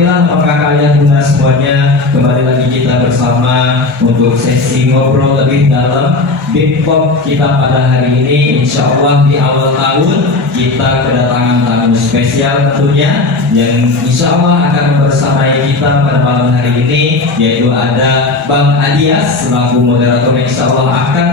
Alhamdulillah, apakah kalian benar semuanya? Kembali lagi kita bersama untuk sesi ngobrol lebih dalam Big Pop kita pada hari ini. Insya Allah di awal tahun kita kedatangan tamu spesial tentunya yang insya Allah akan membersamai kita pada malam hari ini, yaitu ada Bang Adias selaku moderator yang insya Allah akan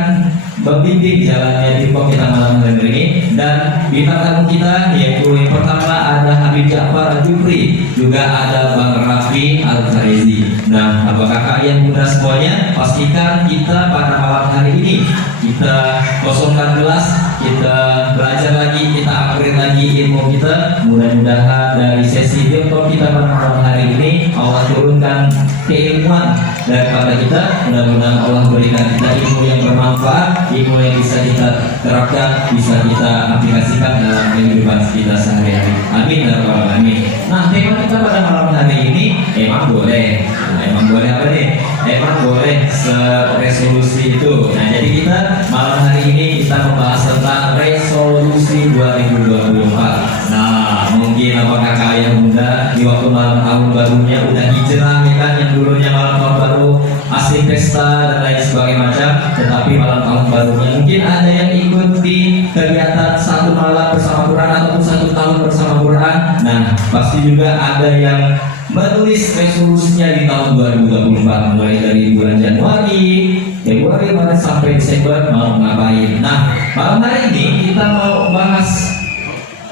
membimbing jalannya Big Pop kita malam hari ini. Dan bintang tamu kita yaitu yang pertama ada Habib Ja'far Al-Jufri, juga ada Bang Raffi Al-Farezi. Nah, apakah kalian mudah semuanya? Pastikan kita pada malam hari ini kita kosongkan gelas, kita belajar lagi, kita upgrade lagi ilmu kita. Mudah-mudahan dari sesi Big Pop kita pada malam hari ini Allah turunkan keilmuan daripada kita. Mudah-mudahan Allah berikan kita ilmu yang bermanfaat, ilmu yang bisa kita terapkan, bisa kita aplikasikan dalam kehidupan kita sehari-hari. Amin ya rabbal alamin. Nah, tema kita pada malam hari ini emang boleh. Nah, emang boleh apa nih? Emang boleh resolusi itu. Nah, jadi kita malam hari ini kita membahas tentang resolusi 2024. Nah, mungkin apakah kalian muda di waktu malam tahun barunya udah hijrah ya kan, yang dulunya malam tahun baru asli pesta dan lain sebagainya macam, tetapi malam tahun barunya mungkin ada yang ikut di kegiatan satu malam bersama Quran ataupun satu tahun bersama Quran. Nah, pasti juga ada yang menulis resolusinya di tahun 2024, mulai dari bulan Januari, Februari, Maret sampai Desember mau ngapain. Nah, malam hari ini kita mau bahas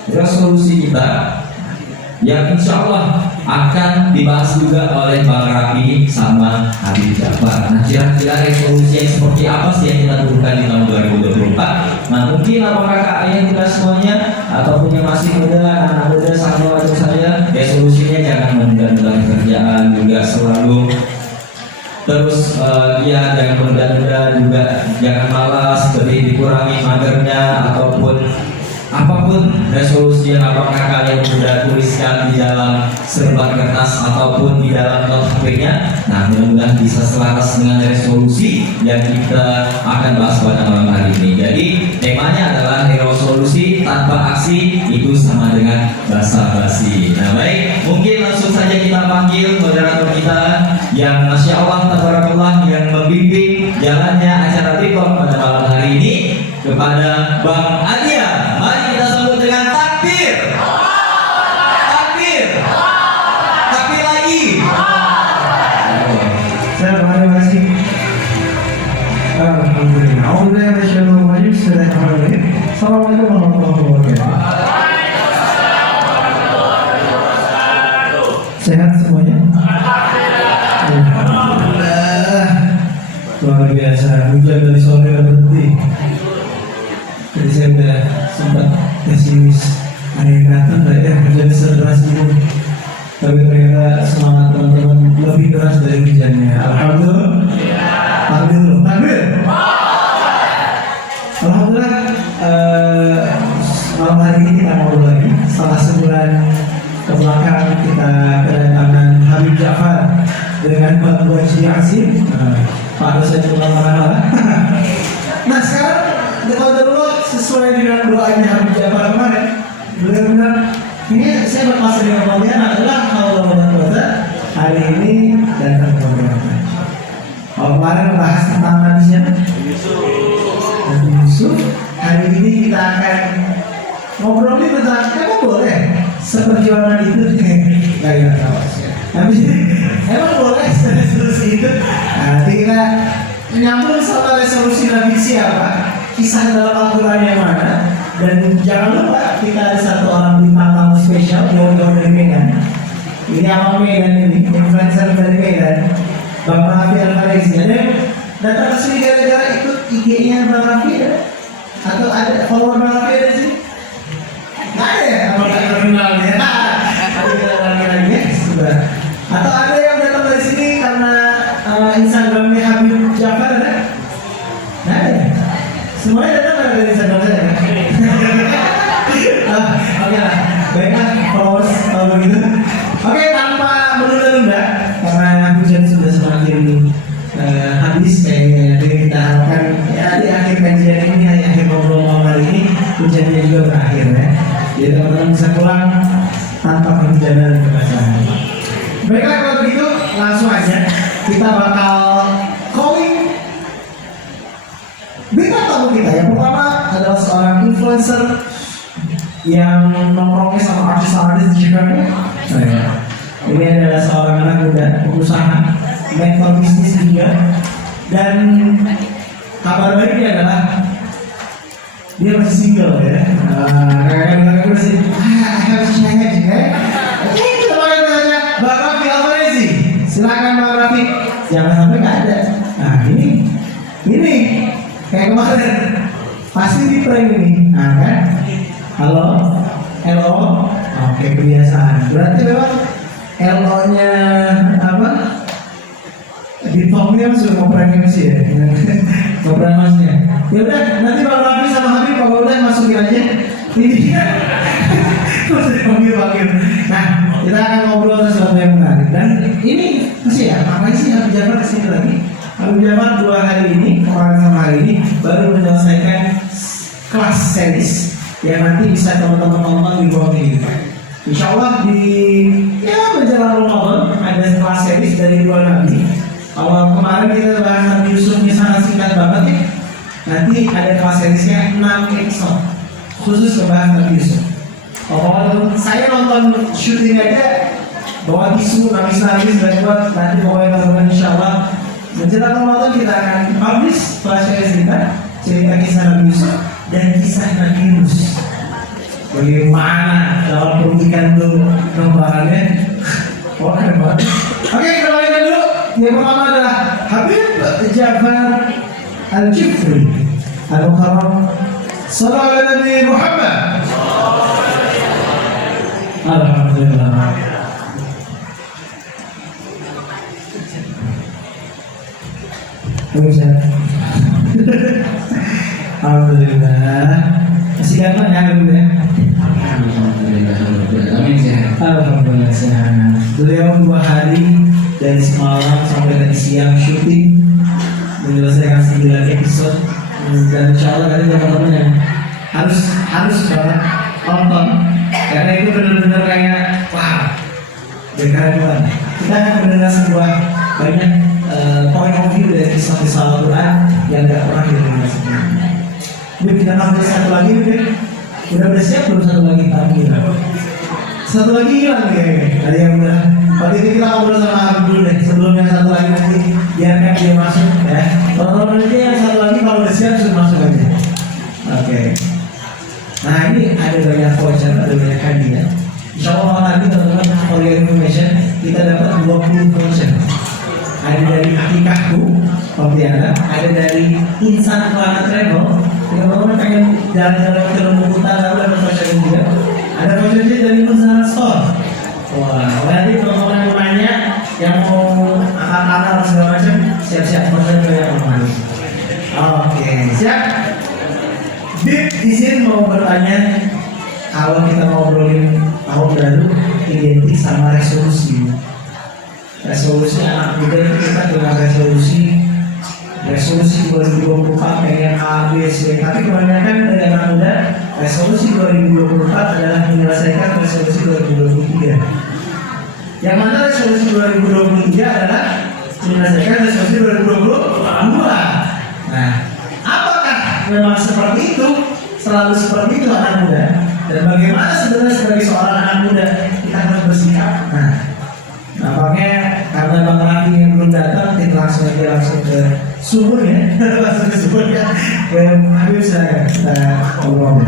resolusi kita yang insya Allah akan dibahas juga oleh Bang Raffi sama Habib Ja'far. Nah, kira-kira resolusi yang seperti apa sih yang kita turunkan di tahun 2024? Nah, mungkin apakah kalian kita semuanya ataupun yang masih muda, anak muda sama macam saya, resolusinya jangan menunda-nunda pekerjaan, juga selalu terus jangan menunda-nunda, juga jangan malas, lebih dikurangi magernya ataupun apapun resolusi yang apakah kalian sudah tuliskan di dalam selembar kertas ataupun di dalam notebooknya. Nah, mudah-mudahan bisa selaras dengan resolusi yang kita akan bahas pada malam hari ini. Jadi temanya adalah resolusi tanpa aksi itu sama dengan basa-basi. Nah, baik, mungkin langsung saja kita panggil moderator kita yang Masya Allah tabarakallah yang membimbing jalannya acara Big Pop pada malam hari ini, kepada Bang Adia. Mari kita sambut dengan takbir. Takbir. Takbir lagi. Terima kasih. Alhamdulillah. Assalamualaikum warahmatullahi wabarakatuh. Sehat semuanya? Alhamdulillah. Luar biasa. Hujan dari sore dan berhenti. Jadi saya udah sempat pesimis, ada yang datang nggak ya hujan sederas ini, tapi ternyata semangat teman-teman lebih deras dari hujannya. Alhamdulillah. Alhamdulillah. Malam hari ini kita ngobrol lagi. Setelah sebulan kebelakang kita kedatangan Habib Ja'far dengan bantuan Ciri Asim. Pak dosen kemana-mana. Nah, sekarang dulu sesuai dengan doanya Habib Ja'far kemarin, benar-benar ini saya berpasrah dengan kalian adalah kalau benar-benar hari ini datang ke pemerintah. Kalau kemarin membahas tentang Nabi Yusuf, hari ini kita akan ngobrolin tentang emang boleh seperjuangan itu nggak ya tapi emang boleh resolusi itu. Nanti kita menyambung sama resolusi Nabi siapa, kisah dalam Al-Quran yang mana. Dan jangan lupa kita ada satu orang bintang tamu spesial jauh-jauh dari Medan. Ini apa Medan ini, influencer dari Medan, Bang Raffi Al-Farezi. Ada datang ke sini gara-gara ikut IG-nya Bang Raffi ya? Atau ada follower Bang Raffi ada sih? Nggak ada ya? Kalau nggak terkenal ya? Ada lagi ya? Atau ada yang datang dari sini karena Instagramnya Habib Ja'far ada? Nggak ada. Semuanya datang dari Instagram saya. Oke lah, baiklah followers kalau begitu. Oke, tanpa menunda-nunda karena hujan sudah semakin habis, jadi kita harapkan ya di akhir kajian ini, di akhir ngobrol malam hari ini hujannya juga berakhir ya. Jadi teman-teman bisa pulang tanpa kehujanan dan kebasahan. kita bakal calling bintang tamu kita. Yang pertama adalah seorang influencer yang nongkrongnya sama artis-artis di Jakarta. Ini adalah seorang anak muda pengusaha, mentor bisnis juga. Dan kabar baiknya adalah dia masih single ya. Kadang-kadang masih harus change ya. Oke, kita mulai tanya Bang Raffi Alvarezi. Silakan Bang Raffi. Jangan sampai nggak ada. Nah ini kayak kemarin pasti di prank ini. Nah kan? Halo. Oke, kebiasaan. Berarti memang LO-nya apa? Di topnya sudah ngobrol MC ya, ngobrol masnya. Ya udah, nanti Bang Raffi sama Habib kalau udah masukin aja. Ini dia, terus dipanggil. Nah, kita akan ngobrol sesuatu yang menarik. Dan ini masih ya, apa sih Habib Jafar kesini lagi? Habib Jafar 2 hari ini, kemarin sama hari ini baru menyelesaikan kelas series yang nanti bisa teman-teman nonton di bawah ini. Insya Allah di menjelang Ramadan ada kelas series dari 2 nabi. Awal kemarin kita bahas Nabi Yusufnya sangat singkat banget ya. Nanti ada kelas seriesnya 6 episode khusus ngebahas Nabi Yusuf. Saya nonton syuting aja bawa tisu, nangis-nangis dan buat nanti pokoknya teman-teman insya Allah menjelang Ramadan kita akan publish kelas series kita, cerita kisah Nabi Yusuf dan kisah Nabi Yunus. Bagaimana dalam pembicaraan itu gambarannya? Wah keren banget. Oke, kita mulai dulu. Yang pertama adalah Habib Jafar Al-Jifri Al-Mukarram Sallallahu alaihi Nabi Muhammad. Alhamdulillah. Alhamdulillah. Masih ganteng ya Habib ya? Alhamdulillah sehat. Beliau 2 hari dari semalam sampai tadi siang syuting menyelesaikan 9 episode dan insya Allah tadi teman-teman yang harus banget nonton karena itu benar-benar kayak wah keren banget. Kita akan mendengar sebuah banyak point of view dari kisah-kisah Al-Quran yang tidak pernah didengar sebelumnya. Yuk kita tampil satu lagi udah siap belum satu lagi tampil? Satu lagi hilang kayaknya. Ada yang udah. Waktu itu kita ngobrol sama Habib dulu deh. Sebelum yang satu lagi nanti biarkan dia masuk ya. Kalau nanti yang satu lagi kalau udah siap sudah masuk aja. Oke. Nah ini ada banyak voucher, ada banyak hadiah. Insya Allah nanti teman-teman for your information kita dapat 20 voucher. Ada dari Akikahku, Pontianak, ada dari Insan Kelana Travel. Teman-teman pengen jalan-jalan ke Lumbung Utara, ada voucher juga. Ada voucher dari Nusantara Store. Wah, nanti teman-teman yang nanya yang mau akal-akal segala macam siap-siap voucher yang mau. Oke, siap. Bib izin mau bertanya, kalau kita ngobrolin tahun baru identik sama resolusi. Resolusi anak muda itu kita dengan resolusi 2024 pengen A, B, C. Tapi kebanyakan dari anak muda resolusi 2024 adalah menyelesaikan resolusi 2023. Yang mana resolusi 2023 adalah menyelesaikan resolusi 2022. Nah, apakah memang seperti itu? Selalu seperti itu anak muda? Dan bagaimana sebenarnya sebagai seorang anak muda kita harus bersikap? Nah, nampaknya karena Bang Raffi yang belum datang, kita langsung ke sumur ya, langsung ke sumur ya. Dan Habib saya kita ngobrol.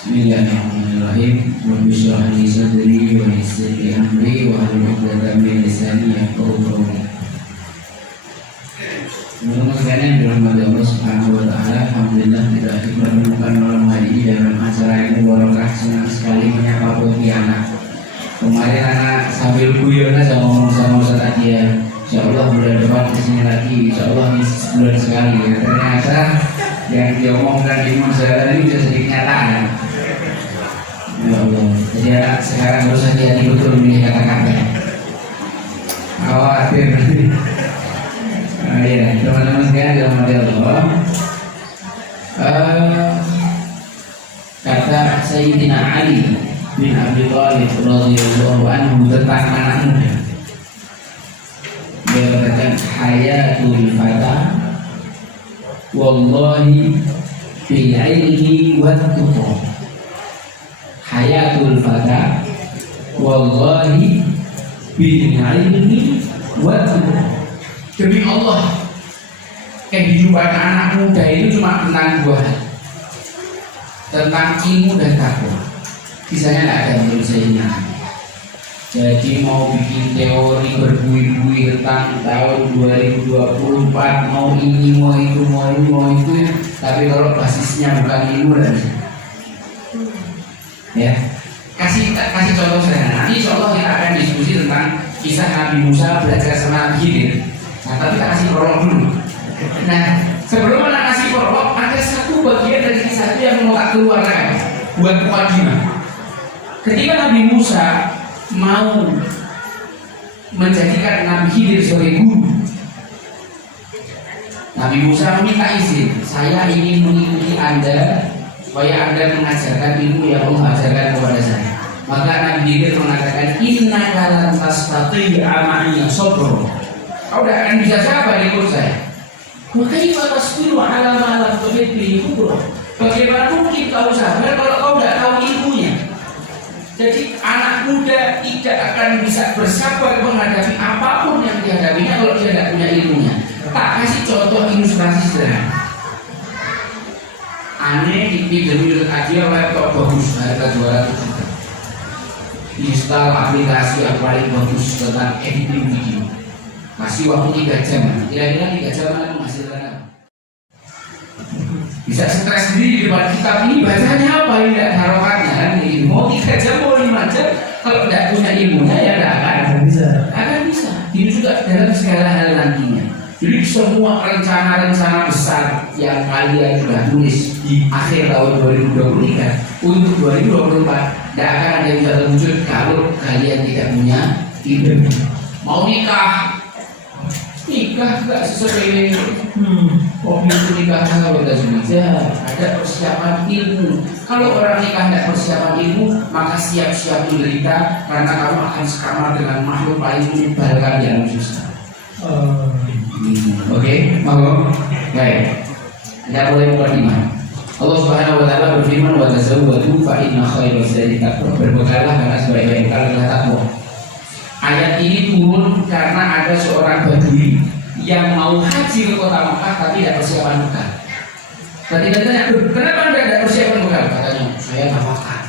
Bismillahirrahmanirrahim. Rabbi shrah li sadri wa yassir li amri wa hlul 'uqdatam min lisani yafqahu qawli. Teman-teman sekalian dirahmati Allah Subhanahu wa taala, alhamdulillah kita dipertemukan malam hari ini dalam acara yang barokah. Senang sekali menyapa Pontianak. Kemarin anak sambil guyon aja ngomong sama Ustaz Adia, insya Allah bulan depan kesini lagi, insya Allah ini sebulan sekali. Ternyata yang dia omongkan di Musa tadi bisa sedikit nyata. Ya Allah, jadi sekarang harus hati-hati betul memilih kata-kata. Khawatir. Ya, teman-teman sekalian dirahmati Allah. Kata Sayyidina Ali bin Abi Thalib radhiyallahu anhu tentang anak muda. Dia katakan hayatul fata wallahi bil ilmi wat tuqa. Hayatul fata wallahi bil ilmi wat tuqa. Demi Allah, kehidupan anak muda itu cuma tentang dua hal, tentang ilmu dan takwa. Sisanya tidak ada menurut saya ini. Jadi mau bikin teori berbuih-buih tentang tahun 2024, mau ini, mau itu, mau ini, mau itu, tapi kalau basisnya bukan ilmu dan ya, kasih contoh sederhana. Nanti insya Allah kita akan diskusi tentang kisah Nabi Musa belajar sama Nabi Khidir. Nah, tapi kita kasih prolog dulu. Nah, sebelum kita kasih prolog, ada satu bagian dari kisah itu yang mau tak keluarkan buat mukadimah. Ketika Nabi Musa mau menjadikan Nabi Khidir sebagai guru, Nabi Musa meminta izin, saya ingin mengikuti Anda supaya Anda mengajarkan ilmu yang Allah ajarkan kepada saya. Maka Nabi Khidir mengatakan, innaka lan tastati'a ma'iya sabra. Kau tidak akan bisa sabar ikut saya. Wa kaifa tasbiru ala ma lam tuhit bihi khubra. Bagaimana mungkin kau sabar kalau kau tidak tahu ilmunya? Jadi anak muda tidak akan bisa bersabar menghadapi apapun yang dihadapinya kalau dia tidak punya ilmunya. Tak kasih contoh ilustrasi sederhana. Aneh dipinjami aja laptop bagus harga 200 juta. Install aplikasi yang paling bagus tentang editing video. Masih waktu 3 jam. Kira-kira 3 jam akan menghasilkan apa? Bisa stres sendiri di depan kitab ini, bacanya apa ini, tidak harokatnya kan? Mau 3 jam, mau 5 jam, kalau tidak punya ilmunya ya tidak akan bisa. Ini juga dalam segala hal nantinya. Jadi semua rencana-rencana besar yang kalian sudah tulis di akhir tahun 2023 untuk 2024 tidak akan ada yang bisa terwujud kalau kalian tidak punya ilmu. Mau nikah nggak sesuai mobil nikah kalau udah sudah ada persiapan ilmu. Kalau orang nikah tidak persiapan ilmu, maka siap-siap menderita karena kamu akan sekamar dengan makhluk paling menyebalkan yang susah. Oke, mau? Baik. Kita mulai mukadimah. Allah Subhanahu wa taala berfirman, wa tazawwadu fa inna khairaz zadi taqwa. Berbekallah karena sebaik-baik bekal adalah takwa. Ayat ini turun karena ada seorang badui yang mau haji ke kota Makkah tapi tidak persiapan bekal. Tadi tanya, kenapa anda tidak persiapan bekal? Katanya, saya nggak makan.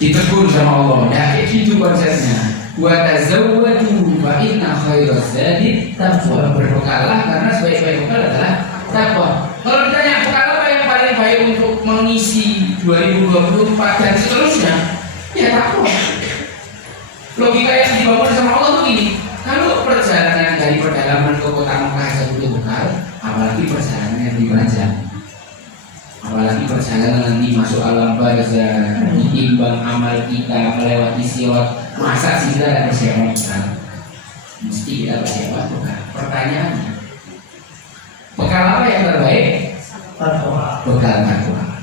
Ditegur sama Allah. Ya itu konsepnya. Wa tazawwadu fa inna khairaz zadi taqwa. Berbekallah karena sebaik-baik bekal adalah takwa. Kalau ditanya bekal apa yang paling baik untuk mengisi 2024 dan seterusnya, ya takwa. Logika yang dibangun sama Allah tuh gini, kalau perjalanan dari pedalaman ke kota Makkah saja butuh bekal, apalagi perjalanan yang di kerajaan, apalagi perjalanan nanti masuk alam barzah, ditimbang amal kita melewati sirat, masa sih kita ada persiapan bekal? Mesti kita persiapan bekal. Pertanyaannya, bekal apa yang terbaik? Bekal takwa.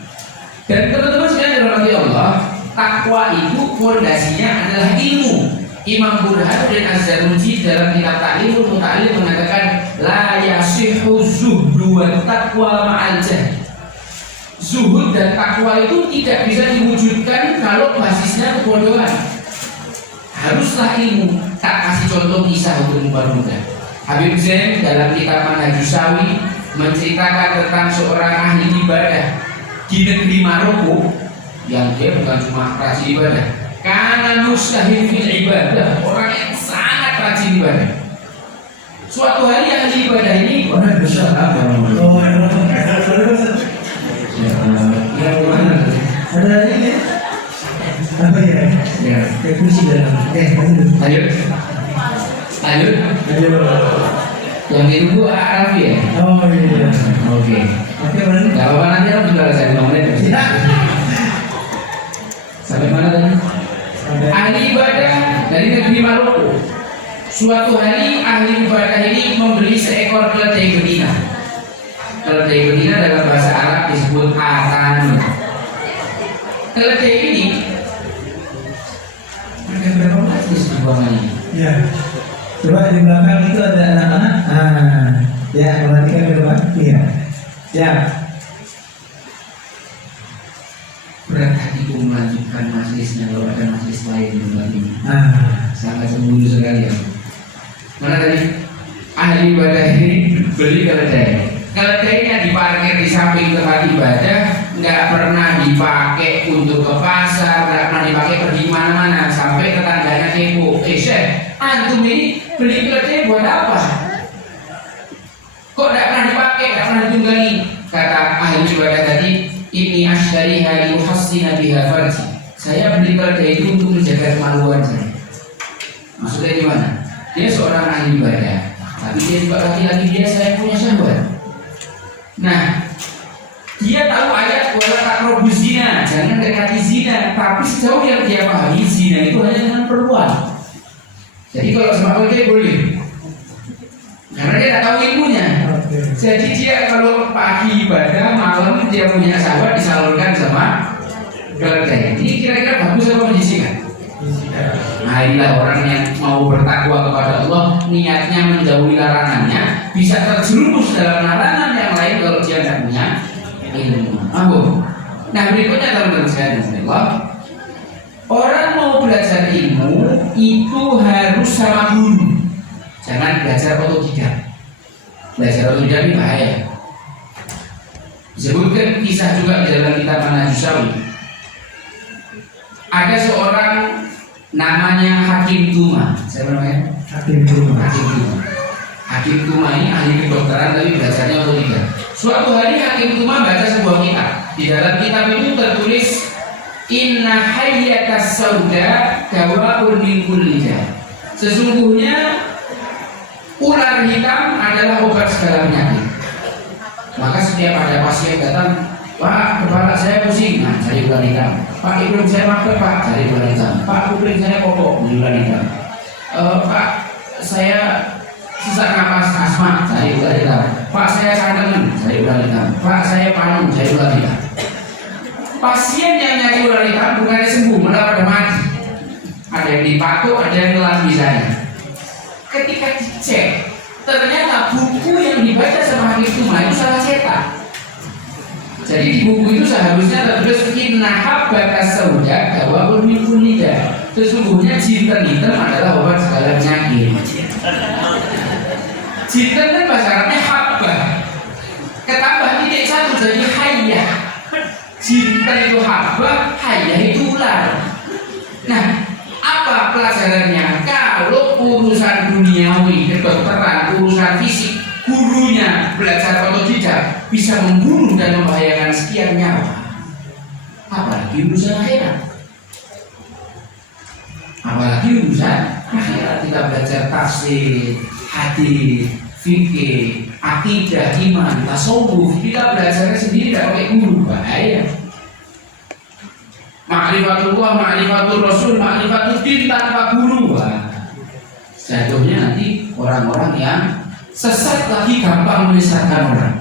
Dan teman-teman sekalian dirahmati Allah, takwa itu fondasinya adalah ilmu. Imam Burhanuddin Az-Zarnuji dalam kitab Ta'limul Muta'allim mengatakan la yasihhu zuhdu wa taqwa ma'al jahl. Zuhud dan takwa itu tidak bisa diwujudkan kalau basisnya kebodohan. Haruslah ilmu. Tak kasih contoh kisah untuk mempermudah. Habib Zain dalam kitab Manhajus Sawi menceritakan tentang seorang ahli ibadah di negeri Maroko yang dia bukan cuma rajin ibadah, karena mustahil fil ibadah, orang yang sangat rajin ibadah. Suatu hari ahli ibadah ini orang besar apa? Ada ini apa ya? Ya, Kursi dalam. lanjut. Yang itu Arabi ya? Oh iya. Oke. Oke, berarti Gak apa-apa, nanti aku juga saya ngomongin. Sampai mana tadi? Ahli ibadah dari negeri Maroko. Suatu hari ahli ibadah ini membeli seekor keledai betina. Keledai betina dalam bahasa Arab disebut atan. Keledai ini ada berapa jenis buangannya? ya. Coba di belakang itu ada anak-anak. Ya, perhatikan ke depan. Iya. Ya. Berat hatiku melanjutkan majelisnya kalau ada majelis lain di tempat ini. Sangat cemburu sekali ya. Mana tadi ahli ibadah ini beli keledai. Keledainya diparkir di samping tempat ibadah, nggak pernah dipakai untuk ke pasar, nggak pernah dipakai pergi mana-mana, sampai tetangganya kepo. Syekh, antum ini beli keledai buat apa? Kok nggak pernah dipakai, nggak pernah ditunggangi? Kata ahli ibadah tadi, ini ashtariha yuhassina biha farji. Saya beli keledai itu untuk menjaga kemaluan saya. Maksudnya gimana? Dia seorang ahli ibadah, tapi dia juga laki-laki biasa yang punya syahwat. Nah, dia tahu ayat wala taqrabu zina, jangan dekati zina, tapi sejauh yang dia pahami zina itu hanya dengan perempuan. Jadi kalau sama keledai boleh, karena dia tak tahu ilmunya. Jadi dia kalau pagi ibadah, malam dia punya syahwat disalurkan sama keledai. Ini kira-kira bagus apa menjijikan? Nah, inilah orang yang mau bertakwa kepada Allah, niatnya menjauhi larangannya, bisa terjerumus dalam larangan yang lain kalau dia tidak punya ilmu. Nah, berikutnya teman-teman sekalian, orang mau belajar ilmu itu harus sama guru. Jangan belajar otodidak. Belajar otodidak ini bahaya. Disebutkan kisah juga di dalam kitab Manhajus Syawi. Ada seorang namanya Hakim Tuma. Siapa namanya? Hakim Tuma. Hakim Tuma ini ahli kedokteran tapi belajarnya otodidak. Suatu hari Hakim Tuma baca sebuah kitab. Di dalam kitab itu tertulis Inna hayyatas sauda dawa'un min kulli da. Sesungguhnya ular hitam adalah obat segala penyakit. Maka setiap ada pasien datang, Pak, kepala saya pusing, nah cari ular hitam. Pak, hidung saya mampet, Pak, cari ular hitam. Pak, kuping saya kopok, ular hitam. Pak, saya sesak napas asma, cari ular hitam. Pak, saya kangen, cari ular hitam. Pak, saya panu, cari ular hitam. Pasien yang nyari ular hitam bukannya sembuh, malah pada mati. Ada yang dipatuk, ada yang telan misalnya. Ketika dicek, ternyata buku yang dibaca sama Hakim Tuma itu salah cetak. Jadi di buku itu seharusnya tertulis Inna habbatas sauda dawa'un min kulli da. Sesungguhnya jinten hitam adalah obat segala penyakit. Jinten kan bahasa Arabnya habbah. Ketambah titik satu jadi hayyah. Jinten itu habbah, hayyah itu ular. Nah, apa pelajarannya? Kalau urusan duniawi, kedokteran, urusan fisik, gurunya belajar otodidak bisa membunuh dan membahayakan sekian nyawa. Apalagi urusan akhirat. Apalagi urusan akhirat, kita belajar tafsir, hadis, fikih, akidah, iman, tasawuf, kita belajarnya sendiri tidak pakai guru, bahaya. Ma'rifatullah, ma'rifatul Rasul, ma'rifatul din tanpa guru. Jatuhnya nanti orang-orang yang sesat lagi gampang menyesatkan orang.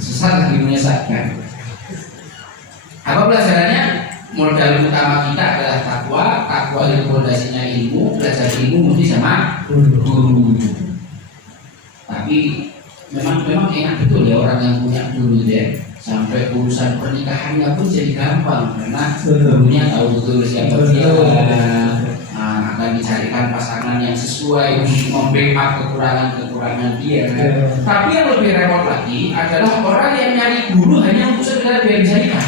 Sesat lagi menyesatkan. Apa pelajarannya? Modal utama kita adalah takwa. Takwa itu fondasinya ilmu. Belajar ilmu mesti sama guru. Tapi memang enak betul ya orang yang punya guru ya. Sampai urusan pernikahannya pun jadi gampang karena gurunya tahu betul siapa dia. Akan dicarikan pasangan yang sesuai untuk membackup kekurangan dia. Tapi yang lebih repot lagi adalah orang yang nyari guru hanya untuk sekedar biar bisa nikah.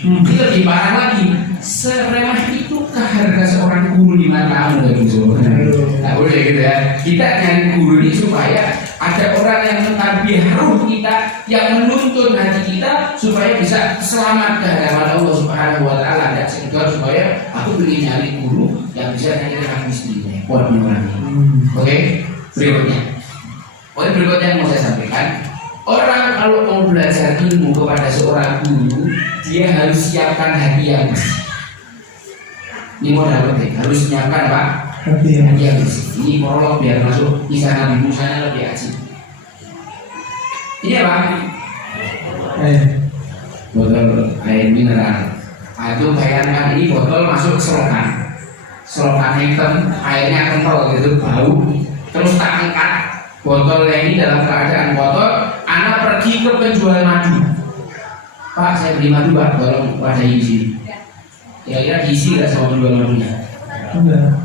Ini lebih parah lagi. Seremah itukah harga seorang guru di mata kamu dari guru? Nah, boleh gitu ya. Kita nyari guru ini supaya ada orang yang mentarbiyah ruh kita, yang menuntun hati kita supaya bisa selamat ke hadapan Allah Subhanahu wa taala. Dan sekedar supaya aku ingin nyari guru yang bisa nyari hati sendiri. Buat orang ini. Oke, berikutnya. Poin berikutnya yang mau saya sampaikan, orang kalau mau belajar ilmu kepada seorang guru, dia harus siapkan hati yang bersih. Ini modal penting, harus siapkan apa? Hati yang bersih. Ini prolog biar masuk kisah Nabi Musa lebih asik. Ini apa? Botol air mineral. Itu bayangkan ini botol masuk ke selokan. selokan hitam, airnya kental gitu, bau. Terus tak angkat botol ini dalam keadaan kotor. Anak pergi ke penjual madu. Pak, saya beli madu Pak, tolong wadahi di sini. Kira-kira diisi nggak sama penjual madunya? Enggak.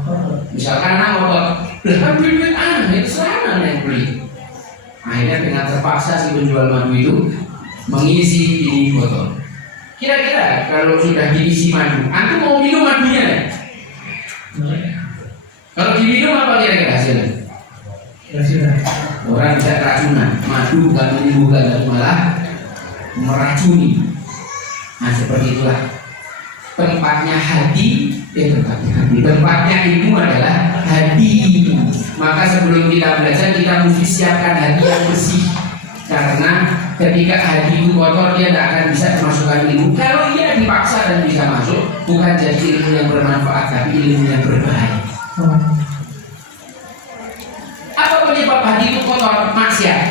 Misalkan anak ngotot, kan duit aneh, sana yang beli. Akhirnya dengan terpaksa si penjual madu itu mengisi di botol. Kira-kira kalau sudah diisi madu, antum mau minum madunya? Kalau diminum apa kira-kira hasilnya? Ya sudah. Orang bisa keracunan. Madu bukan menyembuhkan, tapi malah meracuni. Nah seperti itulah tempatnya hati. Tempatnya ilmu adalah hati. Maka sebelum kita belajar kita mesti siapkan hati yang bersih. Karena ketika hati itu kotor dia tidak akan bisa memasukkan ilmu. Kalau ia dipaksa dan bisa masuk, bukan jadi ilmu yang bermanfaat, tapi ilmu yang berbahaya. Apa penyebab hati itu kotor? Maksiat.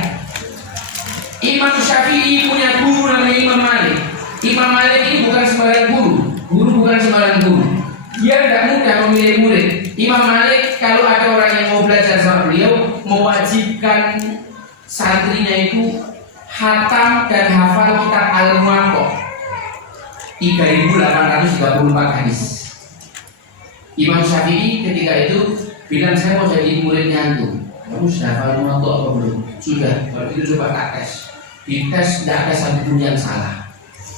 Imam Syafi'i punya guru namanya Imam Malik. Imam Malik ini bukan sembarang guru. Guru bukan sembarang guru. Dia tidak mudah memilih murid. Imam Malik kalau ada orang yang mau belajar sama beliau, mewajibkan santrinya itu hatam dan hafal kitab Al-Muwatta 3.834 hadis. Imam Syafi'i ketika itu bilang, saya mau jadi muridnya antum. Kamu sudah hafal Muwatta apa belum? Sudah. Kalau itu coba tak tes. Di tes tidak ada satupun yang salah.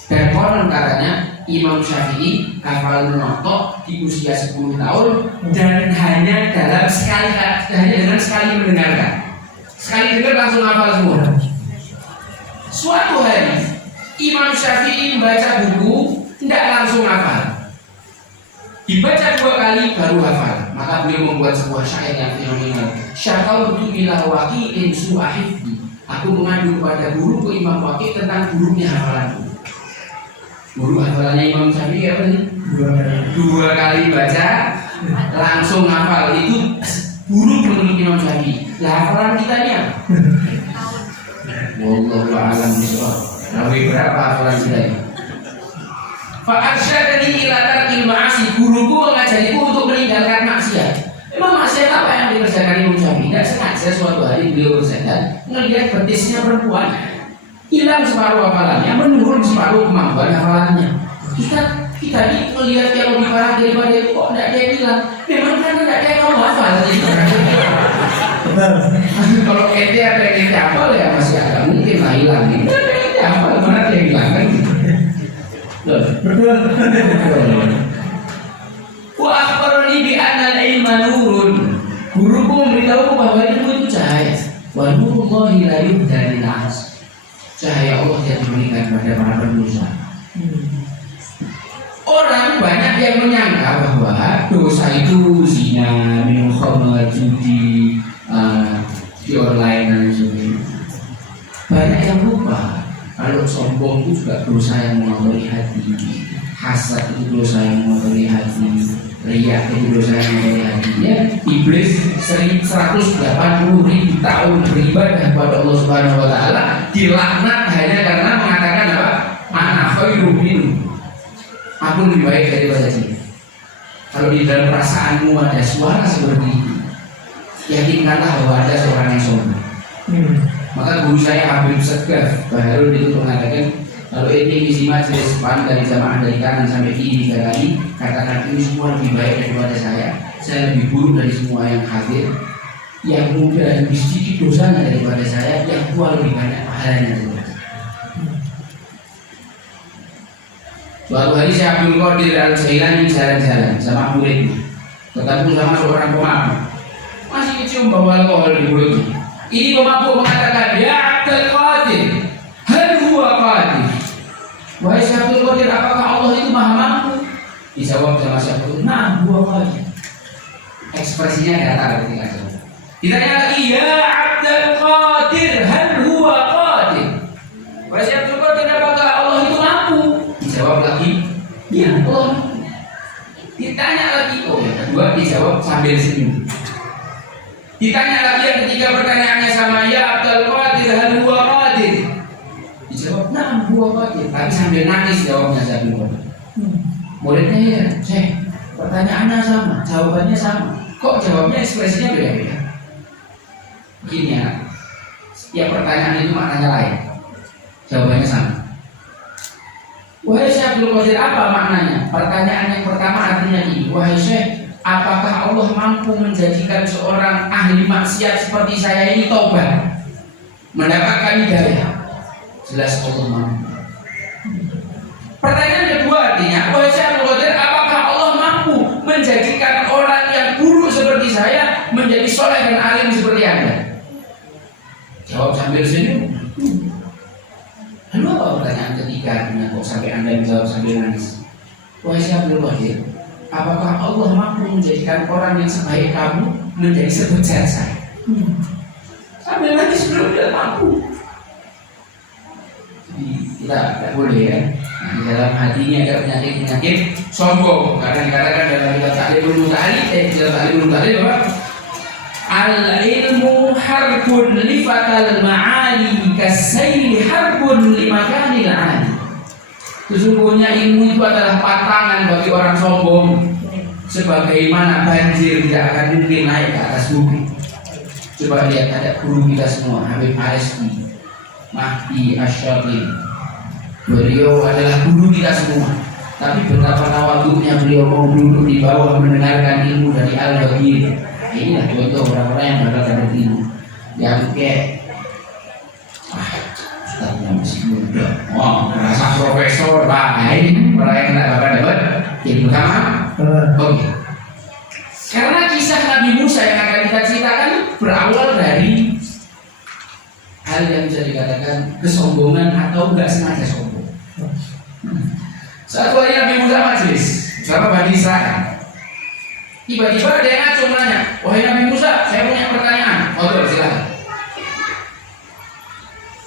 Dan konon katanya Imam Syafi'i hafal Muwatta di usia 10 tahun dan hanya dalam sekali mendengarkan. Sekali dengar langsung hafal semua. Suatu hari Imam Syafi'i membaca buku tidak langsung hafal. Dibaca 2 kali baru hafal. Maka beliau membuat sebuah syair yang fenomenal. Syakautu ila waqi'in su'ahifdi. Aku mengadu kepada guruku Imam Waqi' tentang buruknya hafalanku. Guru hafalannya Imam Syafi'i apa sih? 2 kali baca langsung hafal. Itu buruk menurut Imam Syafi'i. Lah hafalan kitanya? Wallahu a'lam bishawab. Nabi berapa hafalan kita ini? Fa'arsyadani ila tarkil ma'asi. Guruku mengajariku untuk meninggalkan maksiat. Memang maksiat apa yang dikerjakan Imam Syafi'i? Tidak sengaja suatu hari beliau bersedar melihat betisnya perempuan hilang separuh hafalannya, menurun separuh kemampuan hafalannya. Kita ini melihat yang lebih parah daripada itu, kok tidak dia bilang? Memang kan tidak dia mau hafal. Kalau ente ada yang ente hafal ya masih agak mungkin lah hilang. Tidak ada yang ente hafal, mana dia hilang kan? Betul. Wa akhbarani bi anna al-ilma nurun. Guruku memberitahu bahwa ilmu itu cahaya. Wa nurullahi la yubda lil 'as. Cahaya Allah yang diberikan kepada para pendosa. Orang banyak yang menyangka bahwa dosa itu zina, minum khamr, judi, di online dan sebagainya. Banyak yang lupa kalau sombong itu juga dosa yang mengotori hati, hasad itu dosa yang mengotori hati, riya itu dosa yang mengotori hatinya. Iblis 180.000 tahun beribadah kepada Allah Subhanahu Wa Taala dilaknat hanya karena mengatakan apa? Ana khairum minhu. Aku lebih baik daripada dia. Kalau di dalam perasaanmu ada suara seperti itu, yakinkanlah bahwa ada seorang yang sombong. Maka guru saya Habib Segaf baru itu mengatakan, kalau ini isi majelis pan dari jamaah dari kanan sampai kiri 3 kali, katakan ini semua lebih baik daripada saya lebih buruk dari semua yang hadir, yang muda lebih sedikit dosanya daripada saya, yang tua lebih banyak pahalanya daripada saya. Suatu hari saya Abdul Qadir Al-Jailani jalan-jalan sama muridnya, ketemu sama seorang pemabuk, masih kecium bau alkohol di mulutnya. Ini pemabuk mengatakan, ya Abdul Qadir, hal huwa qadir. Wahai Abdul Qadir, apakah Allah itu maha mampu? Dijawab sama Abdul, nah huwa qadir. Ekspresinya datar ketika jawab. Ditanya lagi, ya Abdul Qadir, hal huwa qadir. Wahai Abdul Qadir, apakah Allah itu mampu? Dijawab lagi, ya Allah. Ditanya lagi, oh yang kedua dijawab sambil senyum. Ditanya lagi yang ketiga pertanyaannya sama, ya Abdul Qadir hal huwa qadir. Dijawab, nah huwa qadir. Tapi sambil nangis jawabnya Abdul Qadir. Muridnya ya, Syekh, Pertanyaannya sama, jawabannya sama. Kok jawabnya ekspresinya beda-beda? Begini ya, setiap pertanyaan itu maknanya lain, jawabannya sama. Wahai Syekh Abdul Qadir, apa maknanya? Pertanyaan yang pertama artinya ini, wahai Syekh, apakah Allah mampu menjadikan seorang ahli maksiat seperti saya ini taubat, mendapatkan hidayah? Jelas Allah mampu. Pertanyaan kedua artinya, wahai Syekh Abdul Qadir, apakah Allah mampu menjadikan orang yang buruk seperti saya menjadi soleh dan alim seperti Anda? Jawab sambil senyum. Lalu apa pertanyaan ketiga artinya kok sampai Anda menjawab sambil nangis? Wahai Syekh Abdul Qadir, apakah Allah mampu menjadikan orang yang sebaik kamu menjadi sebejat saya? Sambil nangis belum tidak mampu. Jadi kita tidak boleh ya. Nah, di dalam hatinya ada penyakit-penyakit sombong, karena dikatakan dalam kitab Ta'limul Muta'allim, dalam Ta'limul Muta'allim apa? Al-ilmu harbun lifatal ma'ali kasayli harbun limakanil ali. Sesungguhnya ilmu itu adalah patangan bagi orang sombong, sebagaimana banjir tidak akan mungkin naik ke atas bukit. Coba lihat, ada guru kita semua, Habib Ariski Mahdi Asyadin. Beliau adalah guru kita semua, tapi betapa tawaduknya beliau mau duduk di bawah mendengarkan ilmu dari Al-Bagir. Inilah contoh orang-orang yang bakal dapat ilmu. Yang kayak ustaznya masih muda, merasa profesor, ini orang yang tidak bakal dapat ilmu sama. Oke. Karena kisah Nabi Musa yang akan kita ceritakan berawal dari hal yang bisa dikatakan kesombongan atau enggak sengaja sombong. Satu hari Nabi Musa majelis bersama Bani Israel. Tiba-tiba ada yang ngacung nanya, wahai Nabi Musa, saya punya pertanyaan. Silakan.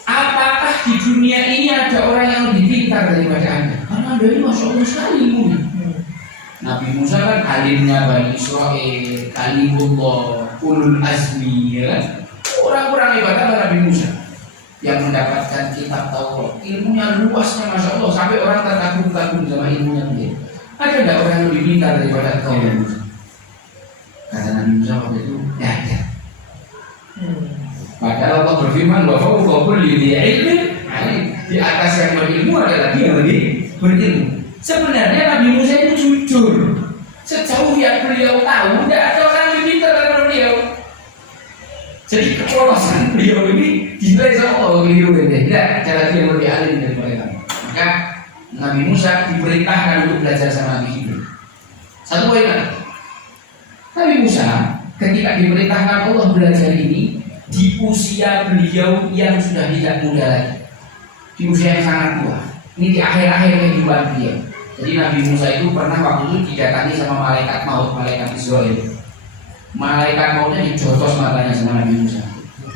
Apakah di dunia ini ada orang yang lebih pintar daripada Anda? Karena Anda ini Masya Allah sekali ilmunya. Nabi Musa kan alimnya Bani Israel, kalimullah, ulul azmi, ya kan? Orang-orang hebat Nabi Musa yang mendapatkan kitab Taurat, ilmunya luasnya Masya Allah sampai orang terkagum-kagum sama ilmunya dia. Ada tidak orang yang lebih pintar daripada kau Nabi Musa? Kata Nabi Musa waktu itu, ya ada. Padahal Allah berfirman bahwa kau perlu ilmu, di atas yang berilmu adalah dia yang lebih berilmu. Sebenarnya Nabi Musa itu jujur. Sejauh yang beliau tahu, tidak ada orang yang lebih pintar daripada beliau. Jadi kepolosan beliau ini dinilai sama Allah beliau ini tidak cara dia lebih alim daripada kamu. Maka Nabi Musa diperintahkan untuk belajar sama Nabi Khidir. Satu poin lagi. Nabi Musa ketika diperintahkan Allah belajar ini di usia beliau yang sudah tidak muda lagi, di usia yang sangat tua. Ini di akhir-akhir kehidupan beliau. Jadi Nabi Musa itu pernah waktu itu didatangi sama malaikat maut, malaikat Israel. Malaikat mautnya dijotos matanya sama Nabi Musa.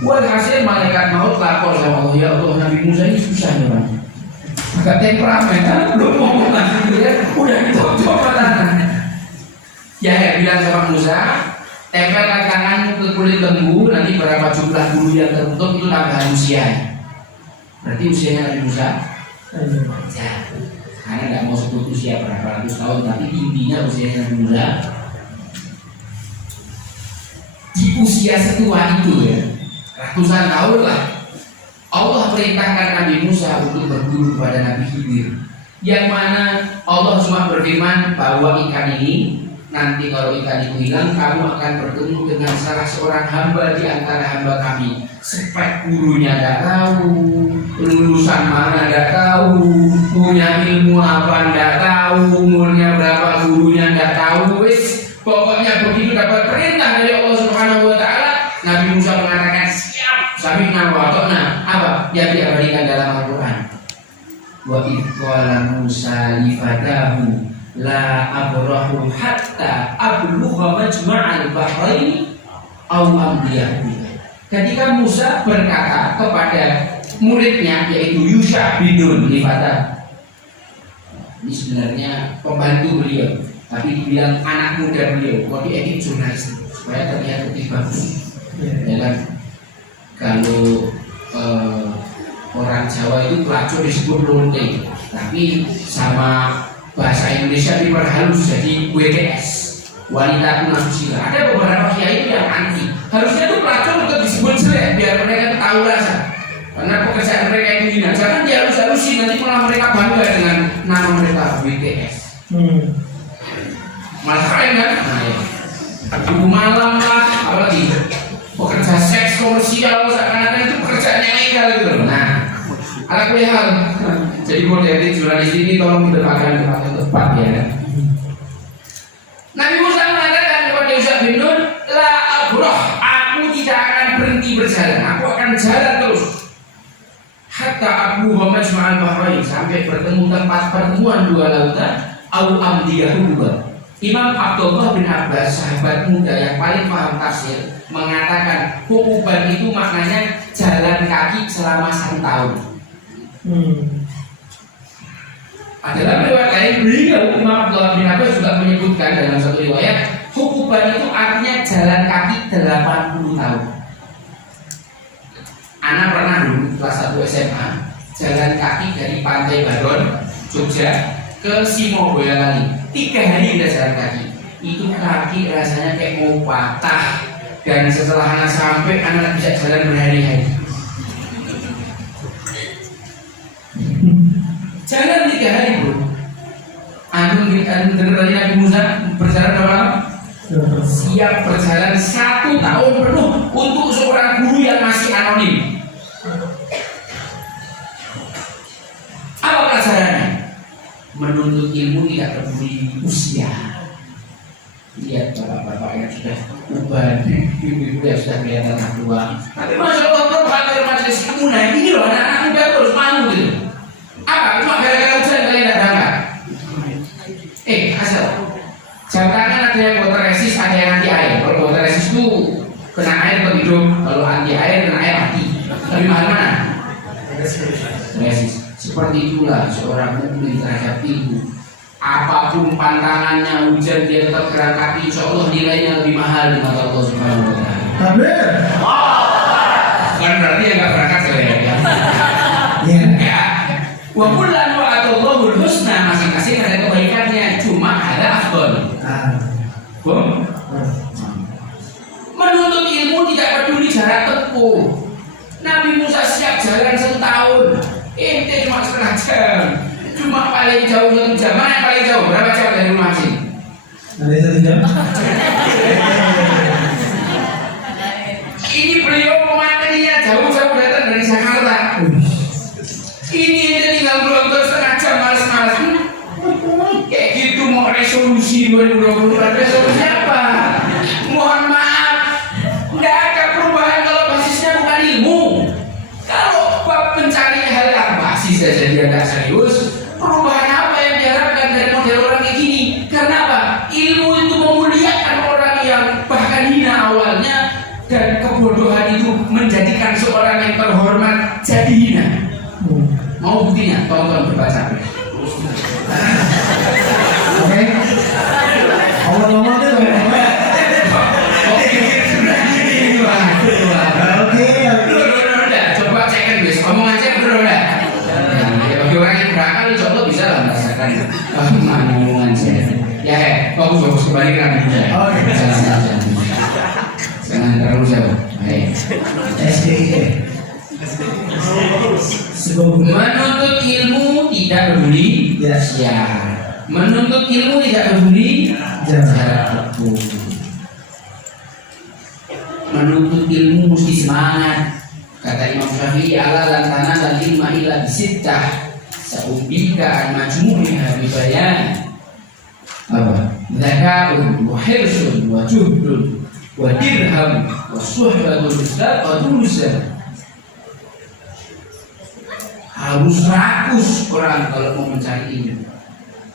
Buat hasil malaikat maut lapor sama Allah, ya Allah Nabi Musa ini susah ya Bang. Agak temperamen, kan belum ngomong lagi ya, udah dijotos matanya. Ya bilang sama Musa, tempelkan tanganmu ke kulit lembu, nanti berapa jumlah bulu yang tertutup itu tambahan usia. Berarti usianya Nabi Musa ya, karena nggak mau sebut usia berapa ratus tahun, tapi intinya usianya Nabi Musa di usia setua itu ya, ratusan tahun lah. Allah perintahkan Nabi Musa untuk berguru kepada Nabi Khidir, yang mana Allah cuma berfirman bahwa ikan ini nanti kalau ikan itu hilang, kamu akan bertemu dengan salah seorang hamba di antara hamba kami. Spek gurunya tidak tahu, lulusan mana tidak tahu, punya ilmu apa tidak tahu, umurnya berapa gurunya tidak tahu. Wis, pokoknya begitu dapat perintah dari Allah Subhanahu Wa Taala, Nabi Musa mengatakan siap. Sami'na wa ata'na. Apa yang diabadikan dalam Al-Quran? Wa idqala Musa li fatahu la abrahu hatta ablugha majma'al bahraini aw amdiyahu. Ketika Musa berkata kepada muridnya yaitu Yusha bin Nun Nifata, ini sebenarnya pembantu beliau, tapi dibilang anak muda beliau, kok diedit jurnalis supaya terlihat lebih bagus. Ya kan? Kalau orang Jawa itu pelacur disebut lonte, tapi sama bahasa Indonesia diperhalus jadi WTS, wanita tunasusila. Ada beberapa kiai yang anti. Harusnya tuh pelacur untuk disebut jelek biar mereka tahu rasa. Karena pekerjaan mereka itu hina. Jangan dihalus-halusin, nanti malah mereka bangga dengan nama mereka WTS. Malah keren kan? Nah, ya. Ibu malam lah, apalagi pekerja seks komersial, seakan-akan itu pekerjaan yang legal gitu. Nah, ala hal. Jadi modern jurnalis ini tolong diterapkan tempat yang tepat ya. Nabi Musa mengatakan kepada Yusuf bin Nun, la abroh, aku tidak akan berhenti berjalan, aku akan jalan terus. Hatta aku majma'al bahrain, sampai bertemu tempat pertemuan dua lautan, au amdiyahu dua. Imam Abdullah bin Abbas, sahabat muda yang paling paham tafsir, mengatakan hukuban itu maknanya jalan kaki selama 1 tahun. Dalam riwayat lain beliau Imam Abdullah bin Abbas juga menyebutkan dalam satu riwayat hukuban itu artinya jalan kaki 80 tahun. Anak pernah dulu kelas 1 SMA jalan kaki dari Pantai Baron, Jogja ke Simo Boyolali. 3 hari kita jalan kaki. Itu kaki rasanya kayak mau patah. Dan setelah anak sampai, anak bisa jalan berhari-hari. Jalan 3 hari bro. Antum dengar tadi Nabi Musa berjalan berapa lama? Siap berjalan 1 tahun penuh untuk seorang guru yang masih anonim. Apa pelajarannya? Menuntut ilmu tidak peduli usia. Lihat bapak-bapak yang sudah ubah, ibu-ibu yang sudah kelihatan tua. Tapi masya Allah berbagai majelis ilmu, nah ini loh anak-anak muda terus malu gitu. Apa? Cuma gara-gara ujian kalian tidak berangkat. Asal jam tangan ada yang water resist, ada yang anti air. Kalau water resist itu kena air tetap hidup, kalau anti air kena air mati. Lebih mahal mana? Resist. Seperti itulah seorang mukmin terhadap ilmu. Apapun pantangannya, hujan dia tetap berangkat. Insya Allah nilainya lebih mahal di mata Allah Subhanahu Wa Taala. Amin. Bukan berarti yang nggak berangkat sekalian ya. Ya. Wa kullan wa'adallahu husna, masing-masing ada kebaikannya. Cuma ada afdal. Menuntut ilmu tidak peduli jarak tempuh. Nabi Musa siap jalan 1 tahun. Ente cuma 1/2 jam. Cuma paling jauh 1 jam. Mana yang paling jauh? Berapa jam dari rumah sini? Ada 1 jam. Ini beliau pematenya jauh-jauh datang dari Jakarta. Ini ente tinggal berlontar 1/2 jam males-males. Kayak gitu mau resolusi 2020. Resolusi apa? Mohon maaf, nggak ada perubahan kalau basisnya bukan ilmu. Kalau bab mencari hal yang basis saja dia nggak serius, perubahan apa yang diharapkan dari model orang kayak gini? Karena apa? Ilmu itu memuliakan orang yang bahkan hina awalnya, dan kebodohan itu menjadikan seorang yang terhormat jadi hina. Mau buktinya? Tonton berbaca. Oke. Allah ngomong tuh. Coba cekkan guys, ngomong aja bro dah. Bagi orang yang berakal, insya Allah bisa lah merasakan mana omongan saya. Ya, bagus kembali ke Nabi Musa. Jangan terlalu jauh. SDIE. Menuntut ilmu tidak peduli usia. Menuntut ilmu tidak peduli jarak tempuh. Menuntut ilmu mesti semangat. Kata Imam Syafi'i, ala lantana dan ilma illa bisittah sa'ubika an majmu'iha bibayan. Apa? Zaka'un wa hirsun wa juhdun wa dirham wa suhbatul islam wa dulusan. Harus rakus orang kalau mau mencari ilmu.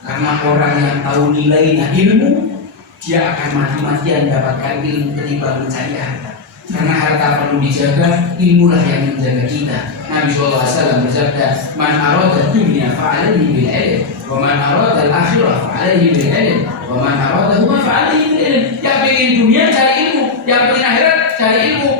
Karena orang yang tahu nilainya ilmu, dia akan mati-matian dapatkan ilmu ketimbang mencari harta. Karena harta perlu dijaga, ilmulah yang menjaga kita. Nabi SAW bersabda, man arada dunya fa'alaihi bil ilm, wa man arada al-akhirah fa'alaihi bil ilm, wa man arada huma fa'alaihi bil ilm. Yang pengen dunia cari ilmu, yang pengen akhirat cari ilmu.